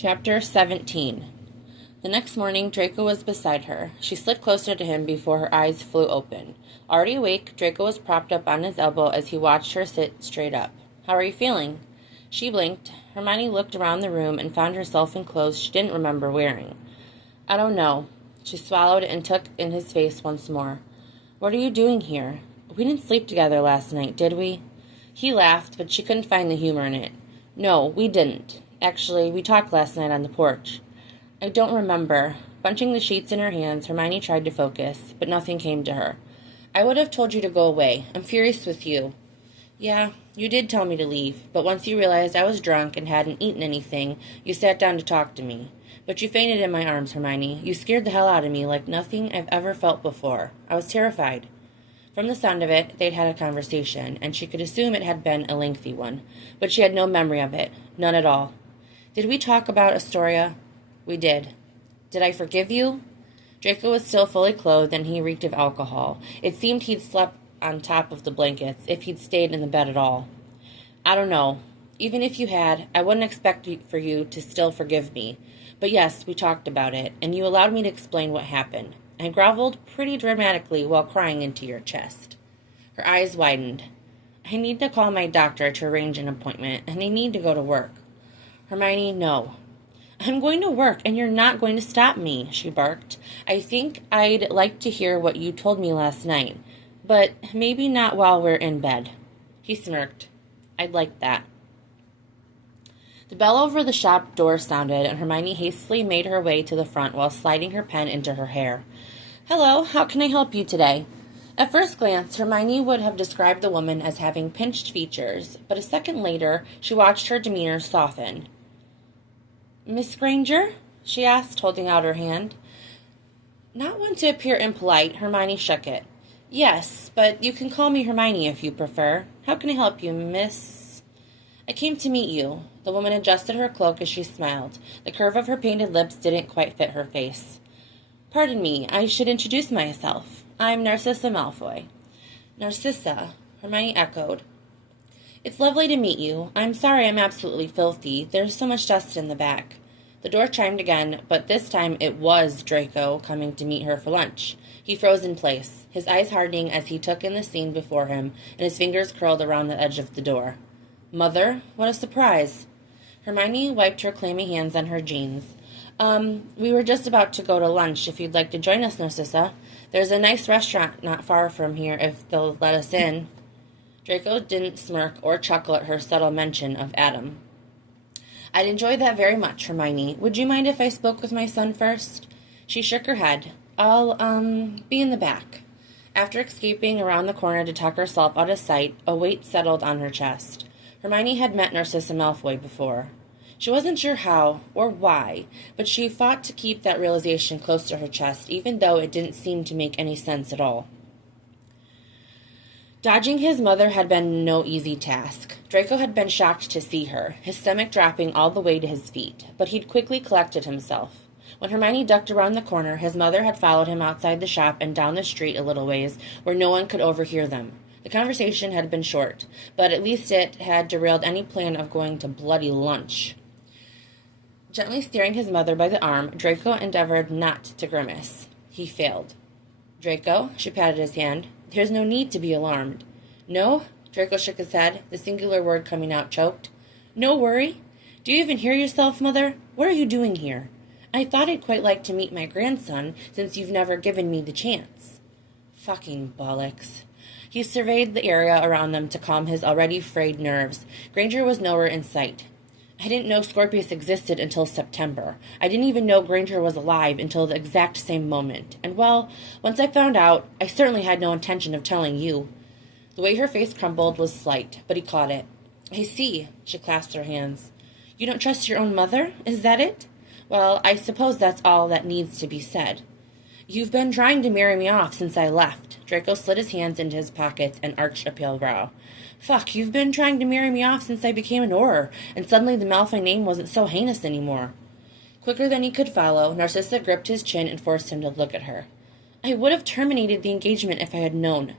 Chapter 17. The next morning, Draco was beside her. She slid closer to him before her eyes flew open. Already awake, Draco was propped up on his elbow as he watched her sit straight up. "How are you feeling?" She blinked. Hermione looked around the room and found herself in clothes she didn't remember wearing. "I don't know." She swallowed and took in his face once more. "What are you doing here? We didn't sleep together last night, did we?" He laughed, but she couldn't find the humor in it. "No, we didn't. Actually, we talked last night on the porch." "I don't remember." Bunching the sheets in her hands, Hermione tried to focus, but nothing came to her. "I would have told you to go away. I'm furious with you." "Yeah, you did tell me to leave, but once you realized I was drunk and hadn't eaten anything, you sat down to talk to me. But you fainted in my arms, Hermione. You scared the hell out of me like nothing I've ever felt before. I was terrified." From the sound of it, they'd had a conversation, and she could assume it had been a lengthy one, but she had no memory of it. None at all. "Did we talk about Astoria?" "We did." "Did I forgive you?" Draco was still fully clothed, and he reeked of alcohol. It seemed he'd slept on top of the blankets, if he'd stayed in the bed at all. "I don't know. Even if you had, I wouldn't expect for you to still forgive me. But yes, we talked about it, and you allowed me to explain what happened. I groveled pretty dramatically while crying into your chest." Her eyes widened. "I need to call my doctor to arrange an appointment, and I need to go to work." "Hermione, no." "I'm going to work, and you're not going to stop me," she barked. "I think I'd like to hear what you told me last night, but maybe not while we're in bed." He smirked. "I'd like that." The bell over the shop door sounded, and Hermione hastily made her way to the front while sliding her pen into her hair. "Hello, how can I help you today?" At first glance, Hermione would have described the woman as having pinched features, but a second later, she watched her demeanor soften. "Miss Granger?" she asked, holding out her hand. Not one to appear impolite, Hermione shook it. "Yes, but you can call me Hermione if you prefer. How can I help you, Miss—" "I came to meet you." The woman adjusted her cloak as she smiled. The curve of her painted lips didn't quite fit her face. "Pardon me, I should introduce myself. I'm Narcissa Malfoy." "Narcissa," Hermione echoed. "It's lovely to meet you. I'm sorry I'm absolutely filthy. There's so much dust in the back." The door chimed again, but this time it was Draco coming to meet her for lunch. He froze in place, his eyes hardening as he took in the scene before him, and his fingers curled around the edge of the door. "Mother? What a surprise." Hermione wiped her clammy hands on her jeans. We were just about to go to lunch if you'd like to join us, Narcissa. There's a nice restaurant not far from here if they'll let us in." Draco didn't smirk or chuckle at her subtle mention of Adam. "I'd enjoy that very much, Hermione. Would you mind if I spoke with my son first?" She shook her head. I'll be in the back." After escaping around the corner to tuck herself out of sight, a weight settled on her chest. Hermione had met Narcissa Malfoy before. She wasn't sure how or why, but she fought to keep that realization close to her chest, even though it didn't seem to make any sense at all. Dodging his mother had been no easy task. Draco had been shocked to see her, his stomach dropping all the way to his feet, but he'd quickly collected himself. When Hermione ducked around the corner, his mother had followed him outside the shop and down the street a little ways, where no one could overhear them. The conversation had been short, but at least it had derailed any plan of going to bloody lunch. Gently steering his mother by the arm, Draco endeavored not to grimace. He failed. "Draco," she patted his hand, "there's no need to be alarmed." "No?" Draco shook his head, the singular word coming out choked. "No worry? Do you even hear yourself, Mother? What are you doing here? I thought I'd quite like to meet my grandson, since you've never given me the chance." Fucking bollocks. He surveyed the area around them to calm his already frayed nerves. Granger was nowhere in sight. "I didn't know Scorpius existed until September. I didn't even know Granger was alive until the exact same moment. And, well, once I found out, I certainly had no intention of telling you." The way her face crumbled was slight, but he caught it. "I see." She clasped her hands. "You don't trust your own mother? Is that it? Well, I suppose that's all that needs to be said." "You've been trying to marry me off since I left." Draco slid his hands into his pockets and arched a pale brow. "Fuck, you've been trying to marry me off since I became an Auror, and suddenly the Malfoy name wasn't so heinous anymore." Quicker than he could follow, Narcissa gripped his chin and forced him to look at her. "I would have terminated the engagement if I had known.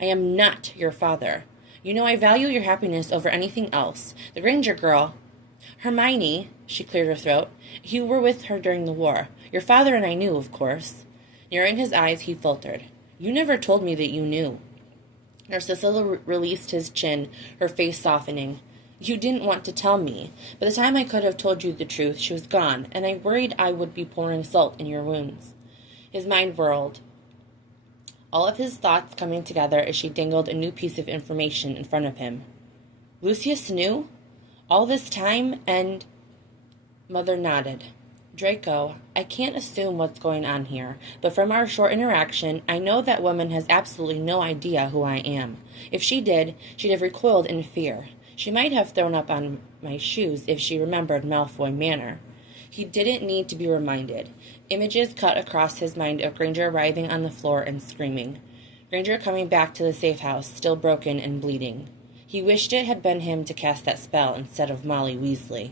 I am not your father. You know I value your happiness over anything else. The Granger girl—" Hermione, she cleared her throat, you were with her during the war. Your father and I knew, of course. Narrowing his eyes, he faltered. You never told me that you knew. Narcissa released his chin, her face softening. You didn't want to tell me. By the time I could have told you the truth, she was gone, and I worried I would be pouring salt in your wounds. His mind whirled, all of his thoughts coming together as she dangled a new piece of information in front of him. Lucius knew? All this time, and... Mother nodded. Draco, I can't assume what's going on here, but from our short interaction, I know that woman has absolutely no idea who I am. If she did, she'd have recoiled in fear. She might have thrown up on my shoes if she remembered Malfoy Manor. He didn't need to be reminded. Images cut across his mind of Granger writhing on the floor and screaming. Granger coming back to the safe house, still broken and bleeding. He wished it had been him to cast that spell instead of Molly Weasley.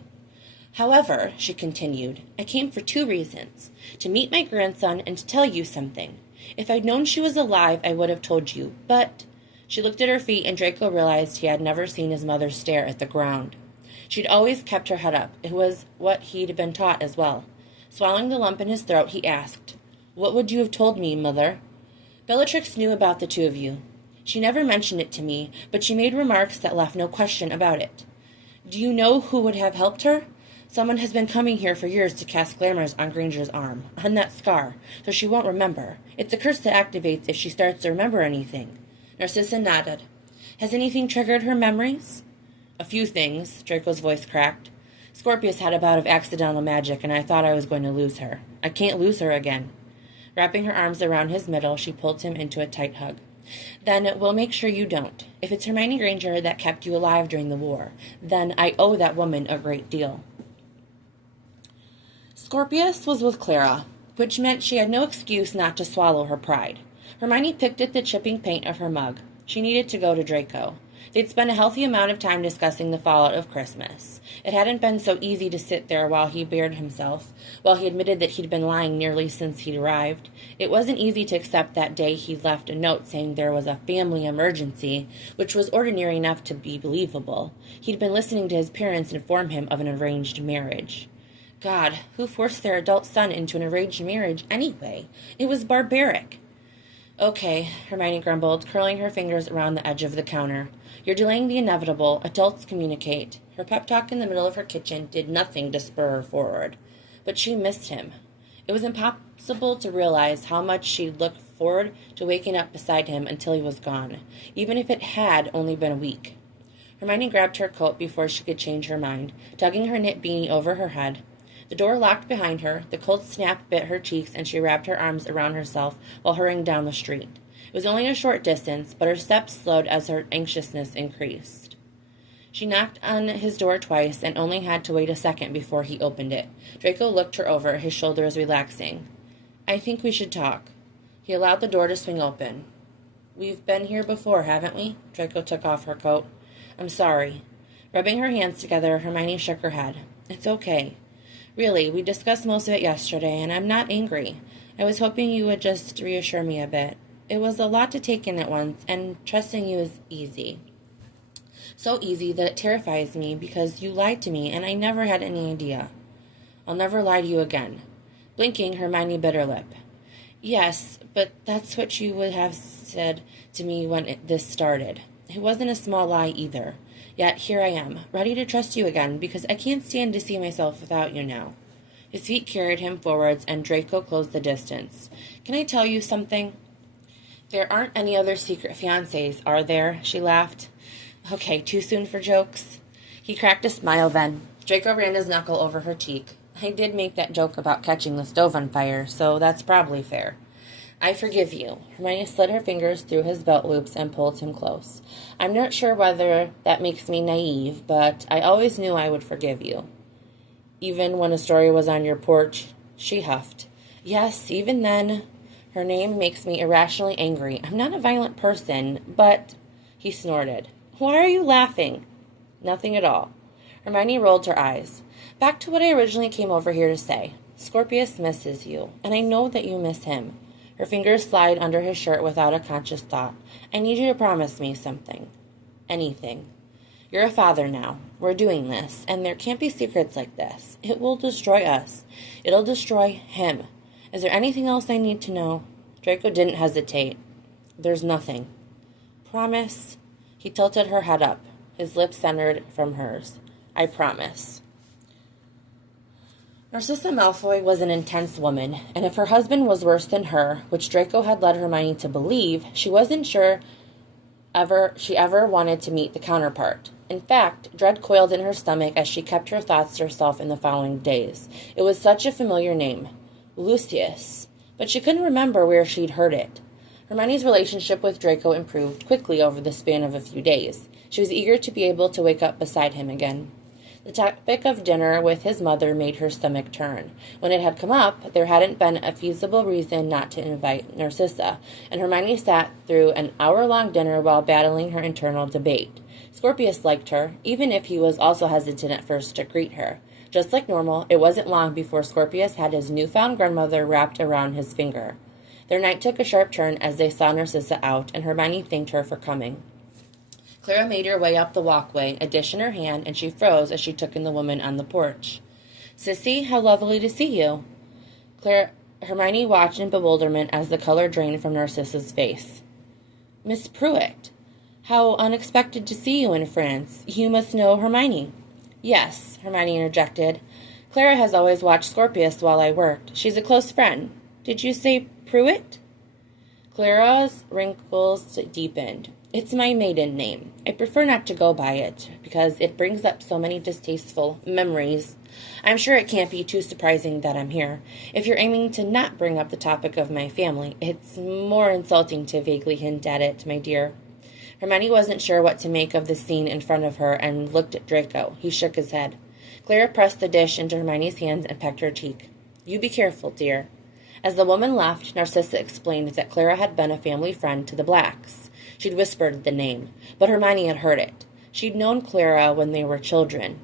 However, she continued, I came for 2 reasons. To meet my grandson and to tell you something. If I'd known she was alive, I would have told you, but... She looked at her feet, and Draco realized he had never seen his mother stare at the ground. She'd always kept her head up. It was what he'd been taught as well. Swallowing the lump in his throat, he asked, What would you have told me, Mother? Bellatrix knew about the 2 of you. She never mentioned it to me, but she made remarks that left no question about it. Do you know who would have helped her? Someone has been coming here for years to cast glamours on Granger's arm, on that scar, so she won't remember. It's a curse that activates if she starts to remember anything. Narcissa nodded. Has anything triggered her memories? A few things, Draco's voice cracked. Scorpius had a bout of accidental magic, and I thought I was going to lose her. I can't lose her again. Wrapping her arms around his middle, she pulled him into a tight hug. Then we'll make sure you don't. If it's Hermione Granger that kept you alive during the war, then I owe that woman a great deal. Scorpius was with Clara, which meant she had no excuse not to swallow her pride. Hermione picked at the chipping paint of her mug. She needed to go to Draco. They'd spent a healthy amount of time discussing the fallout of Christmas. It hadn't been so easy to sit there while he bared himself, while he admitted that he'd been lying nearly since he'd arrived. It wasn't easy to accept that day he'd left a note saying there was a family emergency, which was ordinary enough to be believable. He'd been listening to his parents inform him of an arranged marriage. God, who forced their adult son into an arranged marriage anyway? It was barbaric. Okay, Hermione grumbled, curling her fingers around the edge of the counter. You're delaying the inevitable. Adults communicate. Her pep talk in the middle of her kitchen did nothing to spur her forward. But she missed him. It was impossible to realize how much she'd looked forward to waking up beside him until he was gone, even if it had only been a week. Hermione grabbed her coat before she could change her mind, tugging her knit beanie over her head. The door locked behind her, the cold snap bit her cheeks, and she wrapped her arms around herself while hurrying down the street. It was only a short distance, but her steps slowed as her anxiousness increased. She knocked on his door twice and only had to wait a second before he opened it. Draco looked her over, his shoulders relaxing. I think we should talk. He allowed the door to swing open. We've been here before, haven't we? Draco took off her coat. I'm sorry. Rubbing her hands together, Hermione shook her head. It's okay. Really, we discussed most of it yesterday, and I'm not angry. I was hoping you would just reassure me a bit. It was a lot to take in at once, and trusting you is easy. So easy that it terrifies me because you lied to me, and I never had any idea. I'll never lie to you again. Blinking, Hermione bit her lip. Yes, but that's what you would have said to me when this started. It wasn't a small lie either. Yet here I am, ready to trust you again, because I can't stand to see myself without you now. His feet carried him forwards, and Draco closed the distance. Can I tell you something? There aren't any other secret fiancés, are there? She laughed. Okay, too soon for jokes? He cracked a smile then. Draco ran his knuckle over her cheek. I did make that joke about catching the stove on fire, so that's probably fair. I forgive you. Hermione slid her fingers through his belt loops and pulled him close. I'm not sure whether that makes me naive, but I always knew I would forgive you. Even when a story was on your porch, she huffed. Yes, even then. Her name makes me irrationally angry. I'm not a violent person, but... He snorted. Why are you laughing? Nothing at all. Hermione rolled her eyes. Back to what I originally came over here to say. Scorpius misses you, and I know that you miss him. Her fingers slid under his shirt without a conscious thought. I need you to promise me something. Anything. You're a father now. We're doing this, and there can't be secrets like this. It will destroy us. It'll destroy him. Is there anything else I need to know? Draco didn't hesitate. There's nothing. Promise? He tilted her head up, his lips centered from hers. I promise. Narcissa Malfoy was an intense woman, and if her husband was worse than her, which Draco had led Hermione to believe, she wasn't sure she ever wanted to meet the counterpart. In fact, dread coiled in her stomach as she kept her thoughts to herself in the following days. It was such a familiar name. Lucius. But she couldn't remember where she'd heard it. Hermione's relationship with Draco improved quickly over the span of a few days. She was eager to be able to wake up beside him again. The topic of dinner with his mother made her stomach turn. When it had come up, there hadn't been a feasible reason not to invite Narcissa, and Hermione sat through an hour-long dinner while battling her internal debate. Scorpius liked her, even if he was also hesitant at first to greet her. Just like normal, it wasn't long before Scorpius had his newfound grandmother wrapped around his finger. Their night took a sharp turn as they saw Narcissa out, and Hermione thanked her for coming. Clara made her way up the walkway, a dish in her hand, and she froze as she took in the woman on the porch. Sissy, how lovely to see you. Hermione watched in bewilderment as the color drained from Narcissa's face. Miss Pruitt, how unexpected to see you in France. You must know Hermione. Yes, Hermione interjected. Clara has always watched Scorpius while I worked. She's a close friend. Did you say Pruitt? Clara's wrinkles deepened. It's my maiden name. I prefer not to go by it, because it brings up so many distasteful memories. I'm sure it can't be too surprising that I'm here. If you're aiming to not bring up the topic of my family, it's more insulting to vaguely hint at it, my dear. Hermione wasn't sure what to make of the scene in front of her and looked at Draco. He shook his head. Clara pressed the dish into Hermione's hands and pecked her cheek. You be careful, dear. As the woman left, Narcissa explained that Clara had been a family friend to the Blacks. She'd whispered the name, but Hermione had heard it. She'd known Clara when they were children.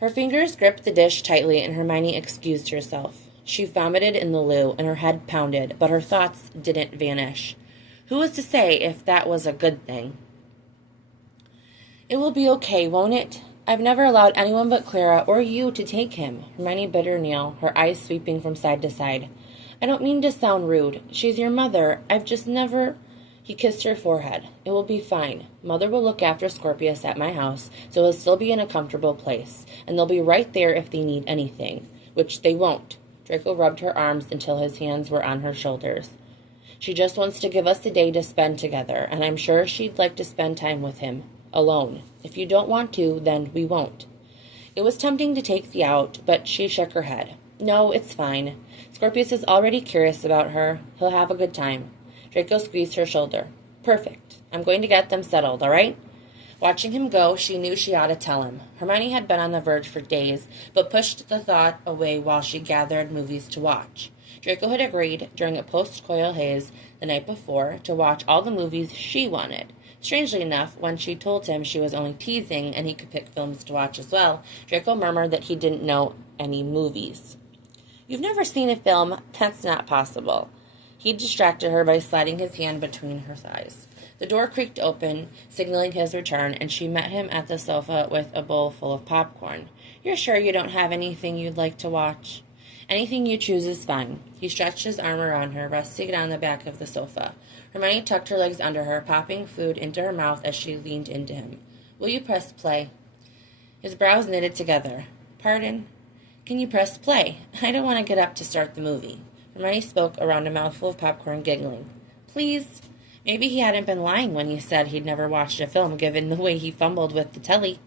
Her fingers gripped the dish tightly, and Hermione excused herself. She vomited in the loo, and her head pounded, but her thoughts didn't vanish. Who was to say if that was a good thing? It will be okay, won't it? I've never allowed anyone but Clara or you to take him. Hermione bit her nail, her eyes sweeping from side to side. I don't mean to sound rude. She's your mother. I've just never... He kissed her forehead. It will be fine. Mother will look after Scorpius at my house, so he'll still be in a comfortable place, and they'll be right there if they need anything, which they won't. Draco rubbed her arms until his hands were on her shoulders. She just wants to give us a day to spend together, and I'm sure she'd like to spend time with him, alone. If you don't want to, then we won't. It was tempting to take the out, but she shook her head. No, it's fine. Scorpius is already curious about her. He'll have a good time. Draco squeezed her shoulder. Perfect. I'm going to get them settled, all right? Watching him go, she knew she ought to tell him. Hermione had been on the verge for days, but pushed the thought away while she gathered movies to watch. Draco had agreed, during a post-coital haze the night before, to watch all the movies she wanted. Strangely enough, when she told him she was only teasing and he could pick films to watch as well, Draco murmured that he didn't know any movies. You've never seen a film? That's not possible. He distracted her by sliding his hand between her thighs. The door creaked open, signaling his return, and she met him at the sofa with a bowl full of popcorn. You're sure you don't have anything you'd like to watch? Anything you choose is fine. He stretched his arm around her, resting it on the back of the sofa. Hermione tucked her legs under her, popping food into her mouth as she leaned into him. Will you press play? His brows knitted together. Pardon? Can you press play? I don't want to get up to start the movie. Hermione spoke around a mouthful of popcorn, giggling. Please? Maybe he hadn't been lying when he said he'd never watched a film, given the way he fumbled with the telly.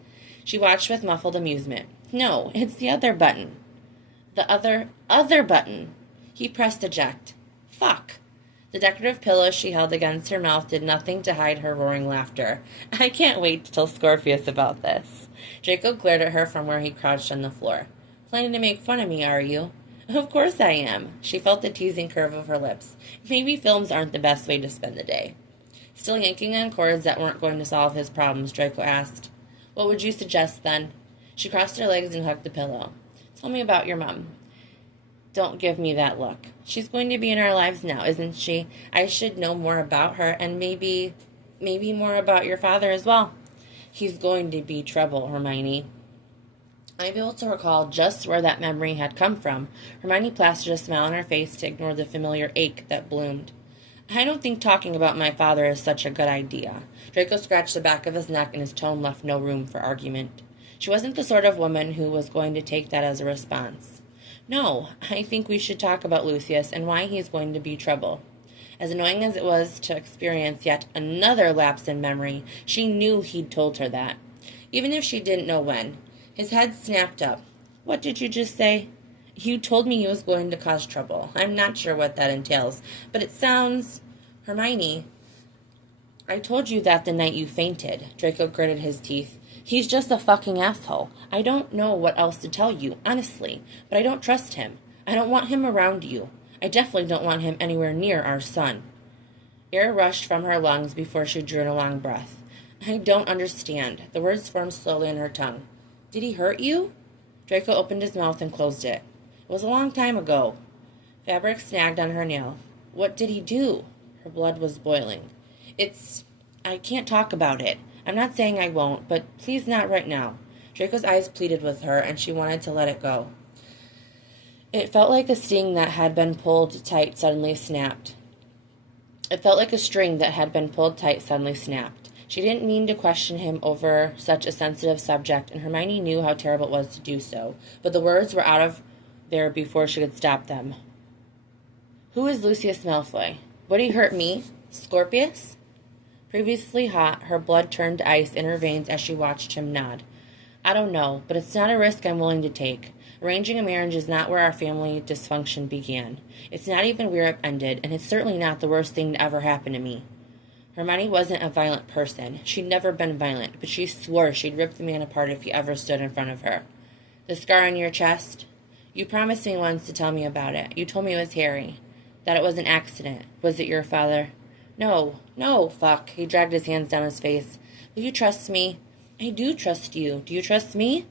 She watched with muffled amusement. No, it's the other button. The other button. He pressed eject. Fuck. The decorative pillow she held against her mouth did nothing to hide her roaring laughter. I can't wait to tell Scorpius about this. Draco glared at her from where he crouched on the floor. Planning to make fun of me, are you? Of course I am. She felt the teasing curve of her lips. Maybe films aren't the best way to spend the day. Still yanking on cords that weren't going to solve his problems, Draco asked. What would you suggest, then? She crossed her legs and hugged the pillow. Tell me about your mom. Don't give me that look. She's going to be in our lives now, isn't she? I should know more about her, and maybe more about your father as well. He's going to be trouble, Hermione. I'm able to recall just where that memory had come from. Hermione plastered a smile on her face to ignore the familiar ache that bloomed. I don't think talking about my father is such a good idea. Draco scratched the back of his neck, and his tone left no room for argument. She wasn't the sort of woman who was going to take that as a response. No, I think we should talk about Lucius and why he's going to be trouble. As annoying as it was to experience yet another lapse in memory, she knew he'd told her that, even if she didn't know when. His head snapped up. What did you just say? You told me he was going to cause trouble. I'm not sure what that entails, but it sounds... Hermione, I told you that the night you fainted. Draco gritted his teeth. He's just a fucking asshole. I don't know what else to tell you, honestly, but I don't trust him. I don't want him around you. I definitely don't want him anywhere near our son. Air rushed from her lungs before she drew in a long breath. I don't understand. The words formed slowly in her tongue. Did he hurt you? Draco opened his mouth and closed it. It was a long time ago. Fabric snagged on her nail. What did he do? Her blood was boiling. I can't talk about it. I'm not saying I won't, but please not right now. Draco's eyes pleaded with her, and she wanted to let it go. It felt like a sting that had been pulled tight suddenly snapped. It felt like a string that had been pulled tight suddenly snapped. She didn't mean to question him over such a sensitive subject, and Hermione knew how terrible it was to do so, but the words were out of there before she could stop them. Who is Lucius Malfoy? Would he hurt me? Scorpius? Previously hot, her blood turned to ice in her veins as she watched him nod. I don't know, but it's not a risk I'm willing to take. Arranging a marriage is not where our family dysfunction began. It's not even where it ended, and it's certainly not the worst thing to ever happen to me. Hermione wasn't a violent person. She'd never been violent, but she swore she'd rip the man apart if he ever stood in front of her. The scar on your chest? You promised me once to tell me about it. You told me it was Harry. That it was an accident. Was it your father? No, fuck. He dragged his hands down his face. Will you trust me? I do trust you. Do you trust me?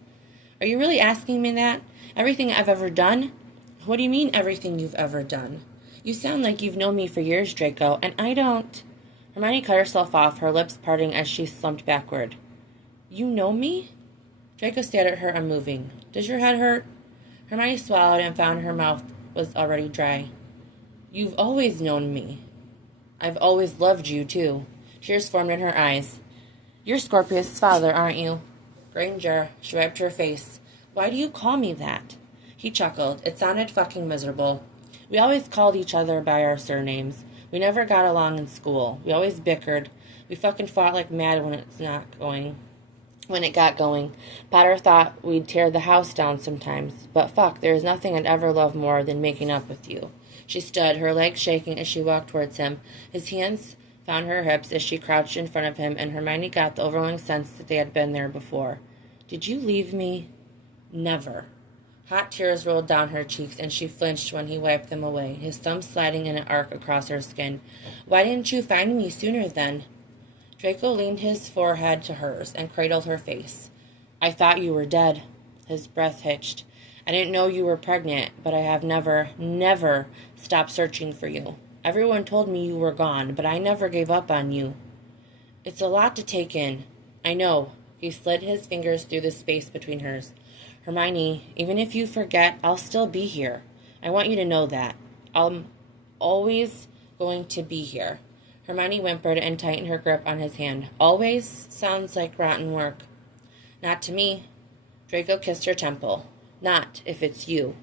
Are you really asking me that? Everything I've ever done? What do you mean, everything you've ever done? You sound like you've known me for years, Draco, and I don't... Hermione cut herself off, her lips parting as she slumped backward. You know me? Draco stared at her, unmoving. Does your head hurt? Hermione swallowed and found her mouth was already dry. You've always known me. I've always loved you, too. Tears formed in her eyes. You're Scorpius' father, aren't you? Granger, she wiped her face. Why do you call me that? He chuckled. It sounded fucking miserable. We always called each other by our surnames. We never got along in school. We always bickered. We fucking fought like mad when it got going. Potter thought we'd tear the house down sometimes. But fuck, there's nothing I'd ever love more than making up with you. She stood, her legs shaking as she walked towards him. His hands found her hips as she crouched in front of him, and Hermione got the overwhelming sense that they had been there before. Did you leave me? Never. Hot tears rolled down her cheeks, and she flinched when he wiped them away, his thumb sliding in an arc across her skin. Why didn't you find me sooner, then? Draco leaned his forehead to hers and cradled her face. I thought you were dead. His breath hitched. I didn't know you were pregnant, but I have never stopped searching for you. Everyone told me you were gone, but I never gave up on you. It's a lot to take in. I know. He slid his fingers through the space between hers. Hermione, even if you forget, I'll still be here. I want you to know that. I'm always going to be here. Hermione whimpered and tightened her grip on his hand. Always sounds like rotten work. Not to me. Draco kissed her temple. Not if it's you.